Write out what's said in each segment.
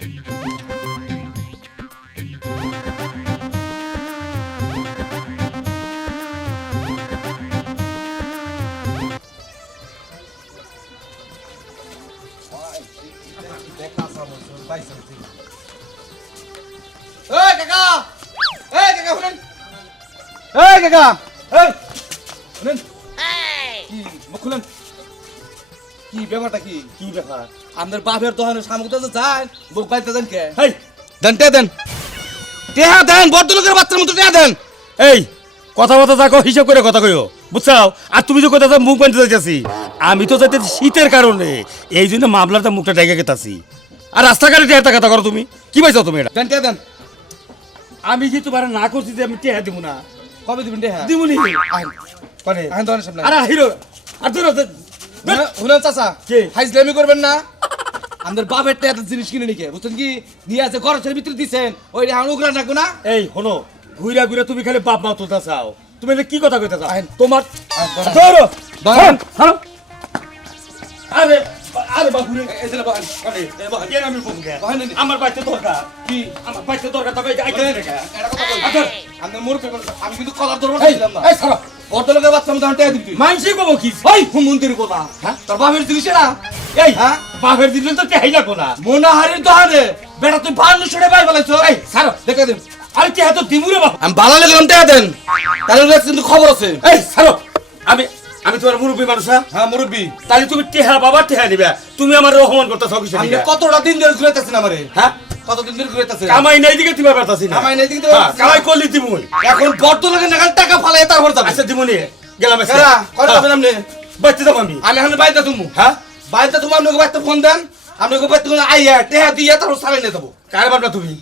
কি ব্যাপারটা কি কি ব্যাপার আমাদের বাপের দোকানে সামগ্রী যান বুক পাইতে দেন কে দেন টেহা দেন বড় লোকের বাচ্চার মতো টেহা দেন। এই কথা যাকো হিসাব করে কথা কইও বুঝছাও। আর তুমি যে কথা মুখ বানতে যাইতেছি আমি তো যাইতে শীতের কারণে এই জন্য মামলাটা মুখটা ডেকে গেতাছি। আর রাস্তাঘাটে টেহাটা কথা করো তুমি কি পাইছো তুমি এটা? দেন টেহা দেন। আমি যে তোমার না করছি যে আমি টেহা দিব না। কবে দিবেন টেহা? দিবনি করে আইন দোকানের সামনে। আরে হিরো আর ধরো হুনান চাচা কে হাইজলামি করবেন না। আমাদের বাপের টেহা জিনিস কিনে নিকে বুঝছেন কি নিয়ে আছে ঘরের ভিতরে দিছেন ওই এখন উগরা রাখবো না। এই হলো ঘুরা ঘুরা তুমি খালি বাপ মা তুলতে চাও। তুমি কি কথা কইতে চাও তোমার ধরো ধরো। আরে আরে বাপুরে এজলে বাহান আরে বাহান কেন আমি ফোন কে আমার বাইতে দরকার কি আমার বাইতে দরকার তবে আইতে না এটা কথা কই আচ্ছা আমি মোর পেপার আমি কিন্তু কলার ধরব দিলাম না। এই ছাড়ো বড়লোকের বাচ্চা মত টেহা দিবি তুই মানসি কব কি ওই মন্দির কথা হ্যাঁ তোর বাপের জিনিস না এই হ্যাঁ বাপের দিলে তো টেহাই লাগবো না মোনাহারির দোকানে বেটা তুই বান্ন ছড়ে বাই বলেছ। এই ছাড়ো দেখে দিন আরে টেহা তো দিমুরে বাপ আমি ভালো লাগলাম টেহা দেন তাহলে কিন্তু খবর আছে। এই ছাড়ো আমি তোমার মুরব্বী মানুষ। হ্যাঁ মুরব্বী তাহলে তুমি টেহা বাবা টেহা নিবে তুমি আমার রহমান করতেছ কিছু আমি কতটা দিন ধরে ঘুরাইতেছেন আমারে হ্যাঁ কতদিন ধরে ঘুরাইতেছেন কামাই নাই দিকে তুমি পারতাছি না কামাই নাই দিকে কামাই করলি দিমুই এখন বড়লোকের নাগাল টাকা ফালাই তারপর যাবে। আচ্ছা দিমুনি গেলাম এরা কত যাবেন আপনি? বাইতে যাবো আমি আমি বাইতে তুমি হ্যাঁ বাইতে তুমি আপনাকে বাইতে ফোন দেন আপনাকে বাইতে কোনো আইয়া টেহা দিয়ে তারপর সারাই নিয়ে যাবো। কারে বানবা তুমি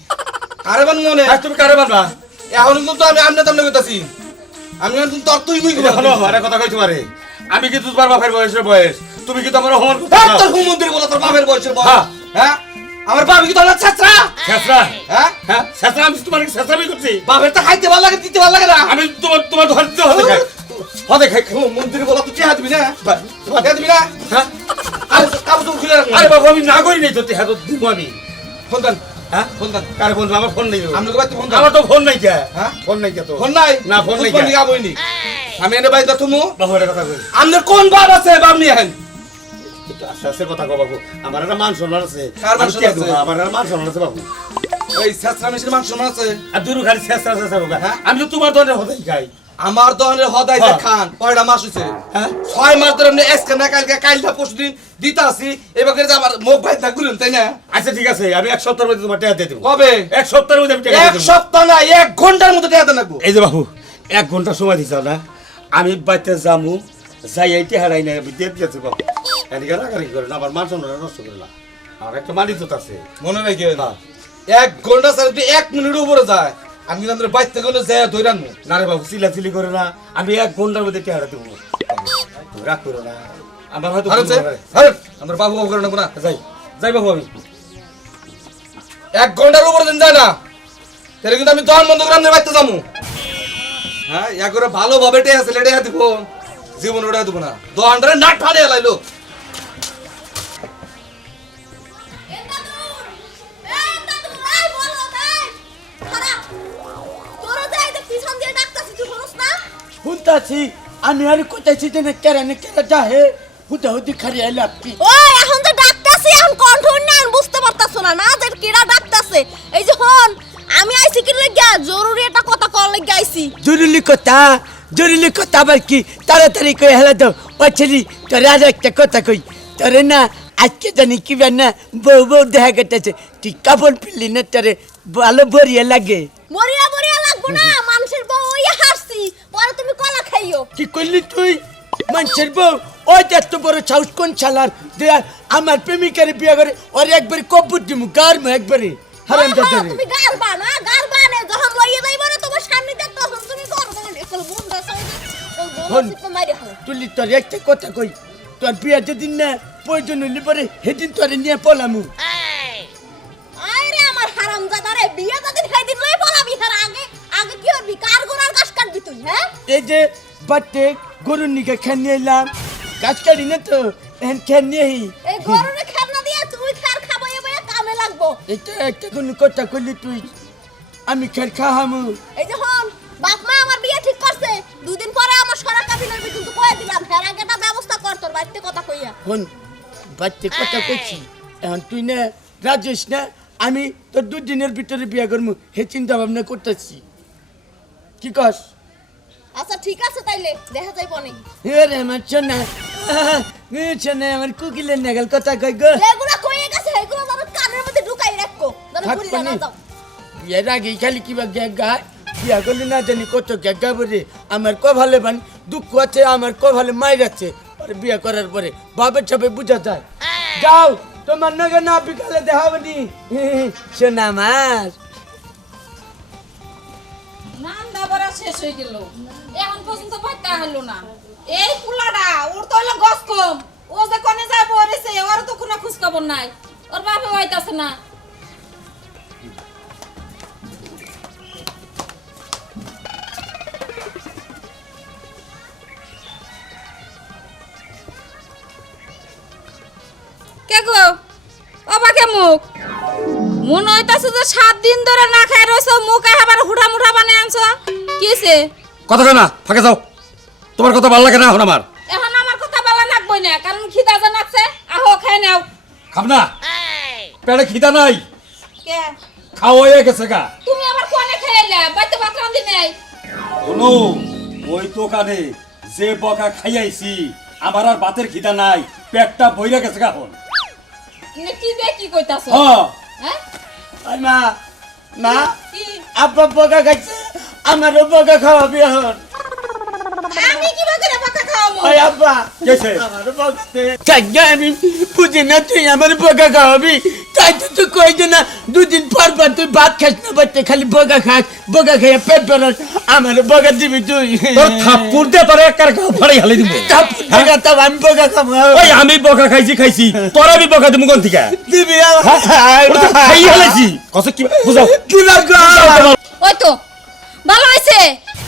কারে বান মনে তুমি কারে বানবা এখন কিন্তু আমি আপনার তামনে কইতাছি আমি কিন্তু তোর তুই মুই হলো আরে কথা কই তোমারে আমি কিন্তু তোমার বাপের বয়স তুমি কি তোমার রহমান তোর হুমন্দির বলা তোর বাপের বয়সের বয়স হ্যাঁ আমার বাপ কি তোর ছাত্রা ছেসরা হ্যাঁ হ্যাঁ ছেসরা আমি তোমার ছেসরামি করছি বাপের তো খাইতে ভালো লাগে দিতে ভালো লাগে না। আমি তোমার ধরতে হতে খাই মন্দির বলা তুই টেহা দিবি না টেহা দিবি না হ্যাঁ আর কাপড় তো খুলে রাখবো। আরে বাবা আমি না করি নাই তো টেহা তো দিব আমি ফোন দেন হ্যাঁ ফোন দেন কারে ফোন আমার ফোন নাই আপনাকে বাইতে ফোন দেন আমার তো ফোন নাই কে হ্যাঁ ফোন নাই কে তো ফোন নাই না ফোন নাই ফোন দিকে আবইনি আমি এনে বাইতে তুমি বাবার কথা কই আপনার কোন বাপ আছে বাপ নিয়ে আহেন আস্তে কথা কো বাবু আমার একটা মান সম্মান আছে কার মান সম্মান আছে? আমার একটা মান সম্মান আছে বাবু ওই ছেসরা মিশির মাংস না আছে আর দূর খালি ছেসরা হ্যাঁ আমি তো তোমার ধরনের হতেই খাই আমার দহনের হদাই খান কয়টা মাস হইছে হ্যাঁ 6 মাস ধরে আপনি এসকে না কালটা পরশুদিন দিতে আসি এবার যে আমার মুখ ভাই থাকলেন তাই না। আচ্ছা ঠিক আছে আমি এক সপ্তাহের মধ্যে তোমার টাকা দিয়ে দেবো কবে? এক সপ্তাহের মধ্যে আমি টাকা এক সপ্তাহ না 1 ঘন্টার মধ্যে টাকা দেন লাগবো। এই যে বাবু 1 ঘন্টা সময় দিছ না আমি বাইতে যামু যাই এই টাকা নাই আমি দিয়ে দিয়েছি বাবু এদিকে রাগারি করে না আমার মান সম্মান নষ্ট করে না আর একটা মানিত আছে মনে রাখেন 1 ঘন্টা স্যার 1 মিনিটের উপরে যায় আমি কিন্তু আমাদের বাইতে গেলে যায় ধরে আনবো না রে বাবু চিলাচিলি করে না আমি 1 ঘন্টার মধ্যে টাকা দেবো তুমি রাগ করো না আমার হয়তো আরে আমরা বাবু বাবু করে নেবো না যাই বাবু আমি 1 ঘন্টার উপরে দিন যায় না তাহলে কিন্তু আমি দহন বন্ধ করে আমাদের বাইতে যাবো। হ্যাঁ ইয়া করে ভালোভাবে টেহা আছে লেটে দিব জীবন ওটা দিব না দহনটারে নাক ফাড়ে লাইলো। হুনতাছি আমি আর কোথায় যে না কেরানে কেরা যাহে হুদা হুদি খারি আইলে আপনি ওই এখন তো ডাকতাছি এখন কন্ট্রোল না বুঝতে পারতাছো না না যে কিরা ডাকতাছে এই যে হন আমি আইছি কি লাগা জরুরি একটা কথা কল লাগা আইছি জরুরি কথা আবার কি তাড়াতাড়ি কই হেলা দাও ওই ছেলি তোর আর একটা কথা কই তোরে না আজকে জানি কি না বউ বউ দেখা গেছে তুই কাপড় পিললি না তোরে ভালো বরিয়া লাগে মরিয়া মরিয়া লাগবো না মানুষের বউ ওই হাসছি পরে তুমি কলা খাইও কি করলি তুই মানুষের বউ ওই এত বড় সাউস কোন ছালার আমার প্রেমিকারে বিয়ে করে ওর একবার কব্বুর দিমু গারম একবারে হারাম দাদারে তুমি গারবা না গারবা না যখন লইয়ে যাইবো না তোমার সামনে দেখ তখন তুমি করবে না একল বুনদা সাইডে ওই বউ তো মাইরে খাও তুই তোর একটা কথা কই তোর বিয়ে যেদিন না প্রয়োজন হইলে পরে সেদিন তোরে নিয়ে পলামু আরে আমার হারামজাদারে বিয়ে যদি সেদিন লই পলাবি হার আগে আগে কি হবি কার গোনার কাজ কাটবি তুই হ্যাঁ এই যে বাটে গরুর নিকে খেয়ে নিয়ে এলাম গাছ কাটি না তো এখন খেয়ে নিয়ে এই গরুরে খেলনা দিয়ে তুই খার খাবো এবারে কামে লাগবো এটা একটা কোনো কথা কইলি তুই আমি খের খাহামু এই যে হন বাপ মা আমার বিয়ে ঠিক করছে 2 দিন পরে আমার সরা কাপি লাগবে কিন্তু কয়ে দিলাম ফের আগে একটা ব্যবস্থা কর তোর বাড়িতে কথা কইয়া হন বাচ্চা কথা কইছি এখন তুই না রাজেশ না আমি তোর 2 দিনের ভিতরে বিয়ে করবো হে চিন্তা ভাবনা করতেছি কি কস আচ্ছা ঠিক আছে তাইলে দেখা যাইব নি রে আমার সোনা সোনা আমার কুকিলের নাগাল কথা কই গো এগুলা কইয়ে গেছে এগুলো যেন কানের মধ্যে ঢুকাই রাখো যেন থাক ভুলি না পানি। যাও বিয়ের আগে খালি কিবা গ্যাগা বিয়া করলে না জানি কত গ্যাগা বলে আমার কভালে বান দুঃখ আছে আমার কভালে মায়ের আছে আর বিয়া করার পরে বাপের ছাপে বুঝা যায় যাও তোমার নাগে না বিকালে দেখাবনি সোনা আমার নাম দাবারা শেষ হয়ে গেল এখন পর্যন্ত বাচ্চা হলো না এই পুলাডা ওর তো হলো গস কম ও যে কোনে যায় পড়েছে ওর তো কোনো খোঁজ খবর নাই ওর বাপে হইতাছে না কে গো অবাকে মুখ মনে হইতাছে যে 7 দিন ধরে না খাই রইছো মুখে আবার হুড়া মুড়া বানায় আনছো কিছে কথা কয় না ফাঁকে যাও তোমার কথা ভালো লাগে না এখন আমার এখন আমার কথা বলা লাগবই না কারণ খিদা জানাচ্ছে আহো খাই নাও খাব না পেটে খিদা নাই কে খাওয়া হয়ে গেছে গা তুমি আবার কোনে খাইলা বাইতে ভাত রাঁধি নাই শোনো ওই দোকানে যে বকা খাইয়াইছি আমার আর ভাতের খিদা নাই পেটটা বইরা গেছে গা এখন নে কি দে কি কইতাছো হ্যাঁ হ্যাঁ আই মা মা কি আব্বা বকা খাইছে আমারও বকা খাওয়াবি এখন আমি কি করে বাকা খাওয়াবো ওই আব্বা কেছে আমারও বকতে চাইগা আমি বুঝি না তুই আমার বকা খাওয়াবি তাই তো তুই কই দে না 2 দিন পর পর তুই ভাত খাস না বাচ্চা খালি বকা খাস বকা খাইয়া পেট ভরাস আমার বকা দিবি তুই তোর থাপ্পড় দিয়ে তোর একবার গাল ফাড়াই হালাই দিব থাপ্পড় দেখা তো আমি বকা খাবো ওই আমি বকা খাইছি তোর আমি বকা দিমু কোন থেকে দিবি ওটা তো খাই হালাইছি কসে কি বুঝাও কি লাগা ওই তো ভালো হইছে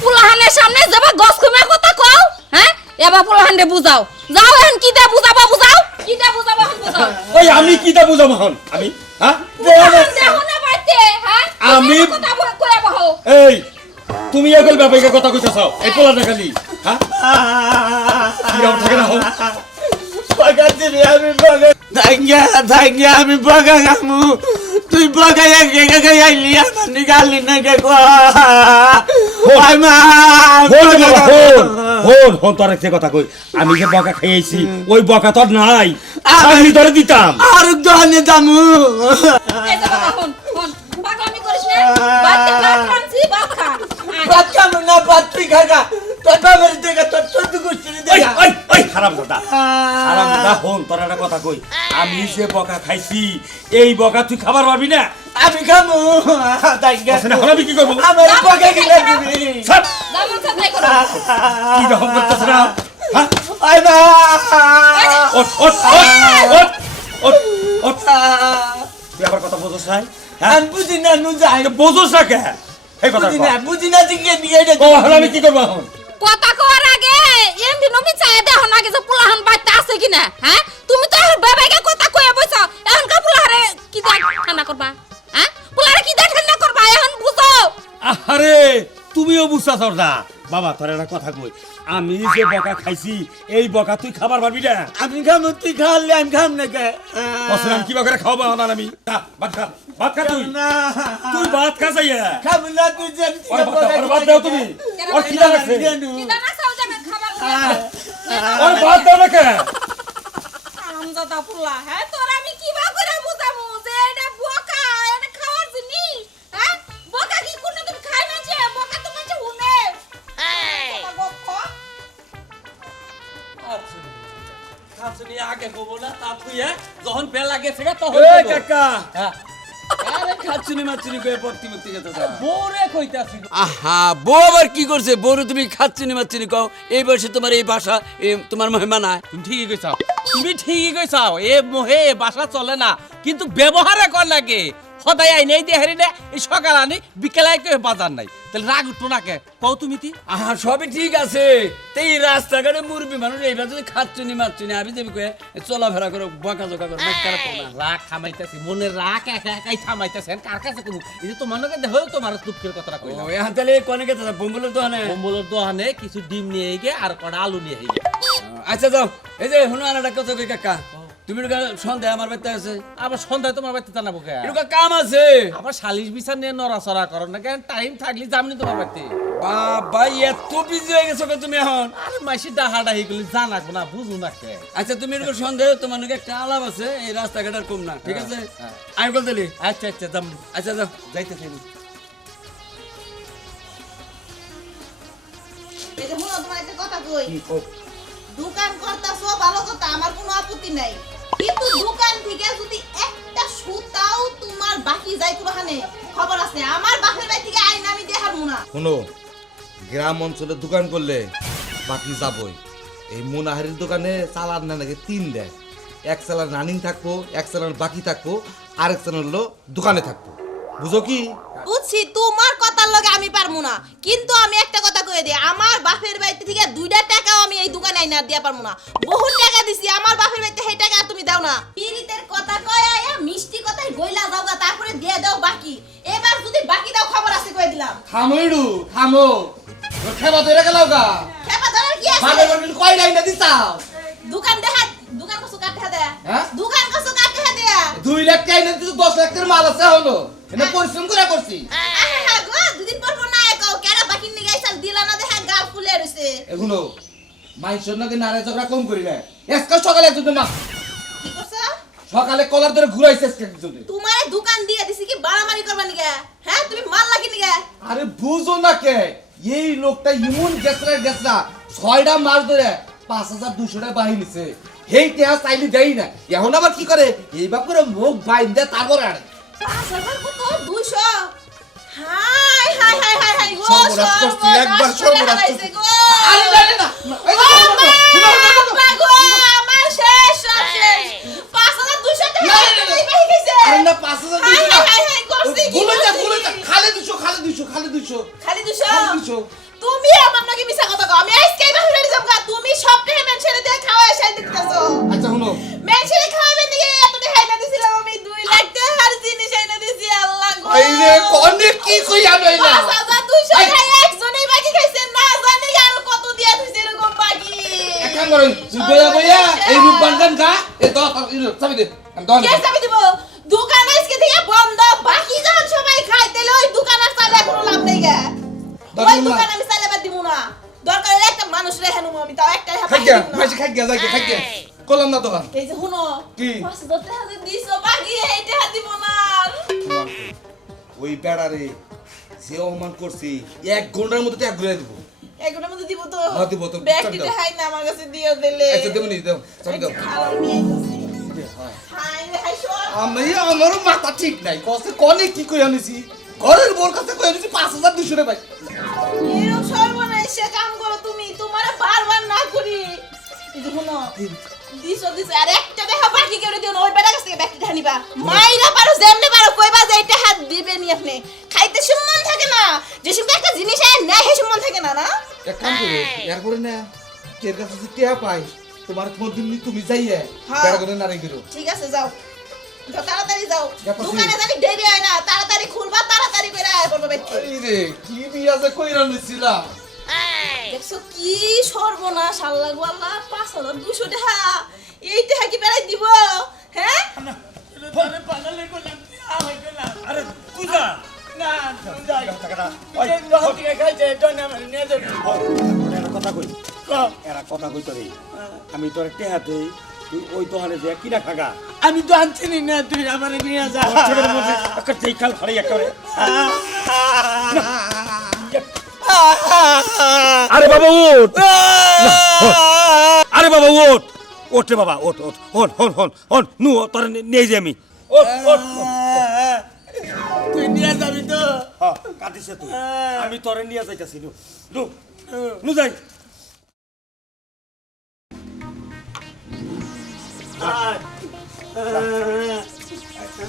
পুলাহানের সামনে যাবা গস কমে কথা কও হ্যাঁ এবার পুলাহানরে বুঝাও যাও এখন কি দে বুঝাবা বুঝাও কি দে বুঝাবা এখন বুঝাও ওই আমি কি তা বুঝাবো এখন আমি হ্যাঁ দেখো না বাইতে হ্যাঁ আমি- কথা কইয়া বহো এই তুমি এগল ব্যাপারে কথা কইতাছো এই পোলাটা খালি হ্যাঁ কিরম থাকে না হোক বকা দিবি আমি বকা থাঙ্গা আমি বকা খামু তুই বকা একা খাইলি আমার নিগালি না কে কো ওই মা হন বাবা হন তোর একটা কথা কই আমি যে বকা খাইছি ওই বকা তোর নাই আমি তোরে দিতাম আর দোকানে দামু এই যে বাবা হন পাগলামি করিস না বাইতে ভাত রাঁধছি ভাত খা আয়। বাত কাম না বাত তুই খাগা তোর বাবার দেখা তোর চোদ্দ গোষ্ঠী ওই দেখা ওই ওই হারামজাদা হারামজাদা হন তোর একটা কথা কই আমি যে বকা খাইছি এই বকা তুই খাবার পারবি না আমি খামু থাঙ্গা আসলে এখন আমি কি করবো আমার বকা কি লাগবি ছাড়, যেমন সে তাই করো কি রকম করতেছ না হ্যাঁ ওই মা ওঠ ওঠ ওঠ ওঠ ওঠ তুই আবার কথা বোঝস নাই হ্যাঁ আমি বুঝি না নু যাই বোঝস না কে এই কথা বুঝি না দিকে নিয়ে এটা ও এখন আমি কি করবো এখন কথা কওয়ার আগে এমডি নবী চাই দেখো না আগে যে পুলাহান বাইতে আছে কিনা হ্যাঁ তুমি তো এখন বেবাইকে কথা কইয়া বইছো এখন কা পুলাহারে কি দে ঠান্ডা করবা হ্যাঁ পুলাহারে কি দে ঠান্ডা করবা এখন বুঝো আরে তুমিও বুঝছাস না বাবা তোর একটা কথা কই আমি যে বকা খাইছি এই বকা তুই খাবার পারবি না আমি খামু তুই খাওয়ালে আমি খাম না কে অসলাম আমি কি করে খাওয়াবো না আমি ভাত খা তুই না তুই ভাত খা যাইয়া খাবো না তুই জানি ওর ভাত দাও তুমি ওর খিদা লাগছে কি দানা চাও যাবে খাবার ওর ভাত দাও না কে আমজাদা পুলা হ্যাঁ তোর আমি কিবা করে বুঝাবো যে এটা বোকা এটা খাওয়ার জিনিস হ্যাঁ বোকা কি কোন তুমি খাই না যে বোকা তুমি যে হুনে কথা গপ খাচ্ছনি আগে কবো না তা তুই যখন বেলা গেছে তখন এই কাকা আরে খাচ্ছনি মাচ্ছনি কয়ে পড়তি মুক্তি গেছে বউরে কইতাছি আহা বউ আবার কি করছে বউরে তুমি খাচ্ছিনি মাচ্ছিনি কও এই বয়সে তোমার এই ভাষা তোমার মহিমা নাই তুমি ঠিকই কইছাও তুমি ঠিকই কইছাও এ মোহে এ বাসা চলে না কিন্তু ব্যবহারে কর লাগে সদাই আইনেই দিয়ে হারি না এই সকাল আনি বিকেলে কই বাজার নাই তাহলে রাগ উঠতো না কে কও তুমি তি আহা সবই ঠিক আছে তো এই রাস্তাঘাটে মুরবি মানুষ এইবার যদি খাচ্ছুনি মারছুনি আমি দেবি কয়ে চলাফেরা করো বকা জকা করো মুখ খারাপ করো না রাগ থামাইতেছি মনে রাগ একা একাই থামাইতেছেন কার কাছে কোনো এই যে তোমার লগে দেখো তোমার দুঃখের কথাটা কইলাম ও এখন তাহলে কোনে গেছে বম্বলের দোকানে কম্বলের দোকানে কিছু ডিম নিয়ে গে আর কটা আলু নিয়ে গে আচ্ছা যাও এই যে হুনো আনাটা কত কই কাকা তুমি সন্ধ্যা আমার বাড়িতে আছে আবার সন্ধ্যায় তোমার বাড়িতে জানাবো কে এরকম কাম আছে আবার সালিশ বিচার নিয়ে নড়াচড়া করো না কেন টাইম থাকলে যামনি তোমার বাড়িতে বাবা এত বিজি হয়ে গেছো তুমি এখন আরে মাসি ডাহা ডাহি গুলি জানাবো না বুঝু না কে আচ্ছা তুমি এরকম সন্দেহ তোমার নাকি একটা আলাপ আছে এই রাস্তাঘাট আর কম না ঠিক আছে আমি বলতে আচ্ছা আচ্ছা যাম আচ্ছা যাও যাইতেছি এই যে শুনো তোমার একটা কথা কই দোকান করতাছো ভালো কথা আমার কোনো আপত্তি নাই কিন্তু দোকান থেকে যদি একটা সুতাও তোমার বাকি যায় কোনখানে খবর আছে আমার বাপের বাড়ি থেকে আইন আমি দেখার মুনা শোনো গ্রাম অঞ্চলে দোকান করলে বাকি যাবই এই মোনাহারির দোকানে চালান না নাকি 3 দেয় এক চালান রানিং থাকবো এক চালান বাকি থাকবো আরেক চালান হলো দোকানে থাকবো বুঝো কি বুঝছি তোমার কথার লগে আমি পারমু না কিন্তু আমি একটা কথা কয়ে দিই আমার বাপের বাড়িতে থেকে 2টা টাকাও আমি এই দোকানে আইনা দিয়া পারমু না বহু টাকা দিছি আমার বাপের বাড়িতে সেই টাকা তুমি দাও না পিরিতের কথা কয় আয়া মিষ্টি কথাই গইলা যাওগা তারপরে দিয়ে দাও বাকি এবার যদি বাকি দাও খবর আছে কই দিলাম থামইডু থামো খেবা ধরে গেলাও গা খেপা ধরার কি আছে ভালো করে কই নাই না দিছাও দোকান দেখা দোকান কসু কাটে দে হ্যাঁ? দোকান কসু কাটে দে 2 লাখ টাকা না দিছো 10 লাখ এর মাল আছে হলো এটা পরিশ্রম করে করছি আহা গো দুদিন পর পর না কও কেডা বাকি নি গাইছাল দিলা না দেখা গাল ফুলে রইছে এগুলো মাইশর নাকি নারে ঝগড়া কম করি না আজকে সকালে একজন মা কি করছ সকালে কলার ধরে ঘুরাইছে আজকে একজন তোমারে দোকান দিয়ে দিছি কি বাড়ামারি করবা নিগা হ্যাঁ তুমি মাল লাগি নিগা আরে বুঝো না কে এই লোকটা ইমন গেছরা 6টা মাস ধরে 5200 টাকা বাহি নিছে হেই টেহা চাইলি দেই না এখন আবার কি করে এইবার করে মুখ বাইন দে তারপর আরে 5000 কত 200 হাই হাই হাই হাই হাই গো সর্বনাশ করছি, একবার সর্বনাশ করছি। গো আরে না না এই যে বাবা গো আমার শেষ সব শেষ 5200 টাকা এই বাহি গেছে আরে না 5000 হাই হাই হাই হাই করছি কি ভুলে খালি 200 খালি 200 200 তুমি আমার নাকি মিছা কথা কও আমি আজকে বাহি রেডি যাবগা তুমি সব টাকা মেনশনে দিয়ে খাওয়া এসে দিতেছো আচ্ছা শুনো মেনশনে খাওয়াবেন দিকে এত টাকা আইনা দিছিলাম আমি 2 লাখ টাকার জিনিস আইনা দিছি আল্লাহ গো এই রে কোনে কি কই আনই না 5200 টাকা একজনেই বাকি খাইছেন না জানি আর কত দিয়া দিছে এরকম বাকি এক কাম করো তুই বইয়া এই রূপ বান্ধান গা এ দাও চাবি দে আমি দাও কে চাবি দিব দোকান আজকে থেকে বন্ধ বাকি যখন সবাই খায় তাহলে ওই দোকান আর চালে কোনো লাভ নেই গা ওই দোকান আমি চালে বাদ দিব না দরকার হলে একটা মানুষ রেহানু আমি তাও একটা খাই গিয়া মাসি খাই গিয়া যাই খাই গিয়া কলম না দোকান এই যে শুনো কি? 5000 টাকা যে দিছো বাকি এইটা দিব না আর। ওই বেড়ারে সে অপমান করছি 1 ঘন্টার মধ্যে এক ঘুরে দিব এগুলোর মধ্যে দিব তো হ্যাঁ, দিব তো। ব্যাগটি দাও। হাই না আমার কাছে দিও দিলে আচ্ছা দেবনি দাও চাবি দাও খাওয়ার নিয়ে গেছি হাই রে হাই সর আমারও মাথা ঠিক নাই কসে কোনে কি কই আনিছি ঘরের বোর কাছে কই আনিছি 5200 টাকা ভাই এরকম সর্বনাশে কাম করো তুমি তোমারে বারবার না করি এই যে শুনো দিছো আর একটা দেখা বাকি করে দিও না ওই বেটা কাছ থেকে ব্যাগটি ঢানিবা মাইরা পারো যেমনে পারো কইবা যে এটা হাত দিবে নি আপনি খাইতে সম্মান থাকে না যে সময় একটা জিনিস আয় না হে সম্মান থাকে না না এক কাম করো এর করে না কের কাছে যদি টিয়া পাই তোমার কোনদিন তুমি যাইয়ে হ্যাঁ। বেড়া করে নারী গিরো ঠিক আছে যাও যাও তাড়াতাড়ি যাও যাইতাছি। দোকানে জানি দেরি হয় না তাড়াতাড়ি খুলবা তাড়াতাড়ি করে আয় পড়বে বেটি এই রে কি বিয়া যে কইরা নিছিলাম দেখছো কি সর্বনাশ আল্লাহ গো আল্লাহ 5200 টাকা এই টাকা কি বেড়াই দিব হ্যাঁ আরে তুই যা না যাই টাকাটা যখন থেকে খাইছে জন্য আমার নিয়ে যাবি এরা কথা কই এরা কথা কই তোরে আমি তোর টেহাতে তুই ওই দোকানে যে কিনা খাগা আমি তো আনছিনি না তুই আমার নিয়ে যা ছেলের মধ্যে একটা যেই কাল ফাড়ি একেবারে আরে বাবা ওঠ আরে বাবা ওঠ ওঠ রে বাবা ওঠ ওঠ হন হন হন হন নু তোর নিয়ে যাই আমি ওঠ ওঠ তুই নিয়ে যাবি তো হ্যাঁ কাটিছে তুই আমি তোরে নিয়ে যাইতাছি নু নু নু যাই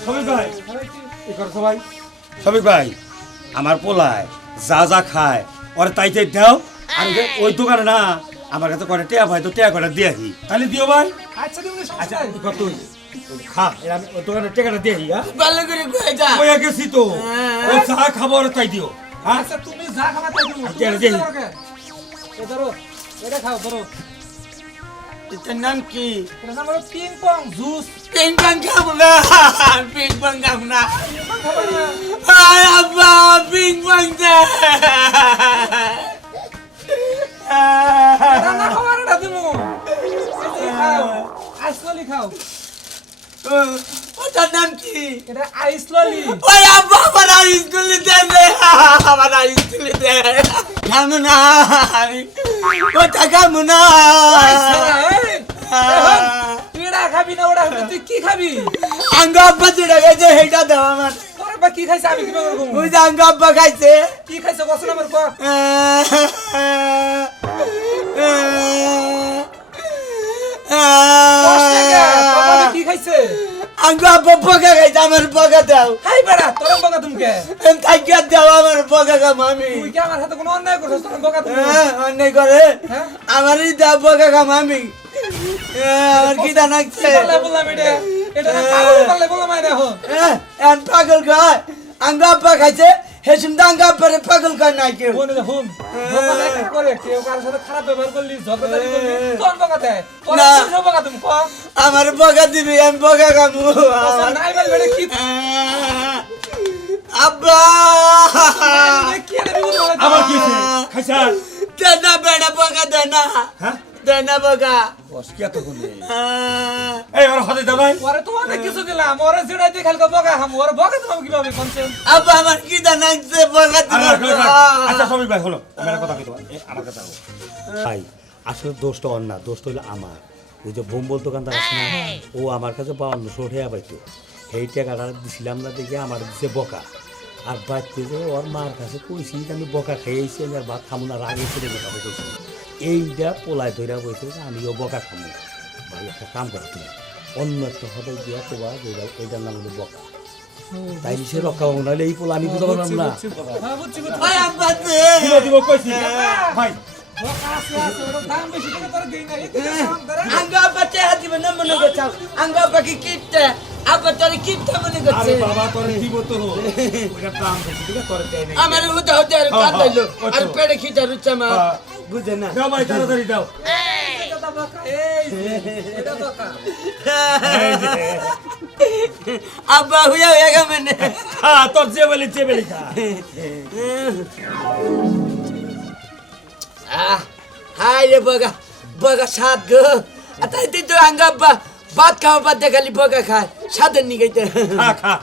সবিক ভাই এই কর সবাই সবিক ভাই আমার পোলায় যা যা খায় ওরে তাইতে দাও আর ওই দোকানে না আমার কাছে করে টেয়া ভাই তো টেয়া করে দিয়ে আসি তাহলে দিও ভাই আচ্ছা তুমি আচ্ছা কত খা এর আমি ওই দোকানে টেকাটা দিয়ে আসি হ্যাঁ ভালো করে কয়ে যা ওই গেছি তো ও চা খাবো আর তাই দিও হ্যাঁ আচ্ছা তুমি যা খাবা তাই দেবো আচ্ছা, দেখি। এ ধরো এটা খাও ধরো এটার নাম কি এটা নাম হলো ping pong juice ping pong খাবো না পিং পং খাবো না খাবা না আয় আব্বা পিং পং দে এটা না খাবার এটা দিমু এই খাও আইসলি খাও ওটার নাম কি এটা আইসলি ওই আব্বা আমার স্কুলে দেন রে আমার স্কুলে দে খাবো না ওটা খাবো না তুইটা খাবি না ওটা তুই কি খাবি আঙ্গ আব্বা যেটা খাইছে সেটা দাও আমার তোর বা কি খাইছে আমি কিভাবে করব ওই যে আঙ্গ আব্বা খাইছে কি খাইছে কষ্ট আমার কো বাবা কি খাইছে আঙ্গ আব্বা বকা খাইছে আমার বকা দাও হাই বেড়া তোর বকা তুমকে তাইকা দাও আমার বকা খাম আমি তুই কি আমার সাথে কোনো অন্যায় করছিস তোর বকা তুমি অন্যায় করে হ্যাঁ? আমারই দাও বকা খাম আমি আমার কি দানাচ্ছে বললাম এটা না পাগল বললাম আই দেখো এখন পাগল খায় আঙ্গ আব্বা খাইছে হেসুম দা আঙ্গ আব্বারে পাগল খায় না কেউ বনে হুম বকা একটা করে কেউ কারোর সাথে খারাপ ব্যবহার করলি ঝগড়াঝাটি করলি কোন বকা দেয় তোর না। কোন বকা তুমি কো আমার বকা দিবি আমি বকা খামু নাই বল বেড়ে কি আব্বা কি এনে বিপদ বলে আবার কি হয়েছে? খাইছা দেনা বেড়া বকা দেনা হ্যাঁ দেনা বকা বস কি এত বলে এই ওর হাতে দাও ভাই ওরে তো অনেক কিছু দিলাম ওরে যেটা দিয়ে খালকা বকা খাম ওরে বকা তুমি কিভাবে কোনছেন আব্বা আমার কি দানাচ্ছে বকা দিবি আচ্ছা সবই ভাই হলো আমার কথা কইতো আমার কথা হলো ভাই আসলে দোষটা ওর না দোষটা হলো আমার ওই যে বোম্বল দোকানদার আছে না ও আমার কাছে 5200 টাকা পাইতো এই টাকাটা দিছিলাম না দেখে আমার দিছে বকা আর বাচ্চা যে ওর মার কাছে কইছি যে আমি বকা খেয়েছি আমি আর ভাত খামো না আগে ছেড়ে কথা কইছি এইটা পোলায় ধইরা কইছে যে আমিও বকা খামো ভাই একটা কাম কর তুমি অন্য একটা হোটেল দিয়ে তোবা যেটা এইটার নাম হলো বকা তাই সে রক্ষা পাবো নাহলে এই পোলা আমি বুঝতে পারলাম না হ্যাঁ বুঝছি ওই আব্বা দে দিব দিব কইছি ভাই বকা আছে ওর দাম বেশি করে তোর দেই না এই দাম ধরে আঙ্গ আব্বা চেহারা দিবে না মনে করছাও আঙ্গ আব্বা কি কিটটা আব্বা তোর কিটটা মনে করছে আরে বাবা তোরে দিব তো ওটা দাম বেশি দিলে তোরে দেয় না আমার উদা হতে আর কাটাইলো আর পেড়ে খিটা রুচা মা হ্যাঁ। বুঝে না দাও ভাই তাড়াতাড়ি দাও এটা বকা এই এটা বকা আব্বা হুয়া হয়ে গেল মানে হ্যাঁ তোর যে বলি খা হাই রে বগা বগা সাত গো তাই তুই তো আঙ্গ আব্বা ভাত খাওয়া বাদ খালি বগা খায় সাদের নিগাইতে খা খা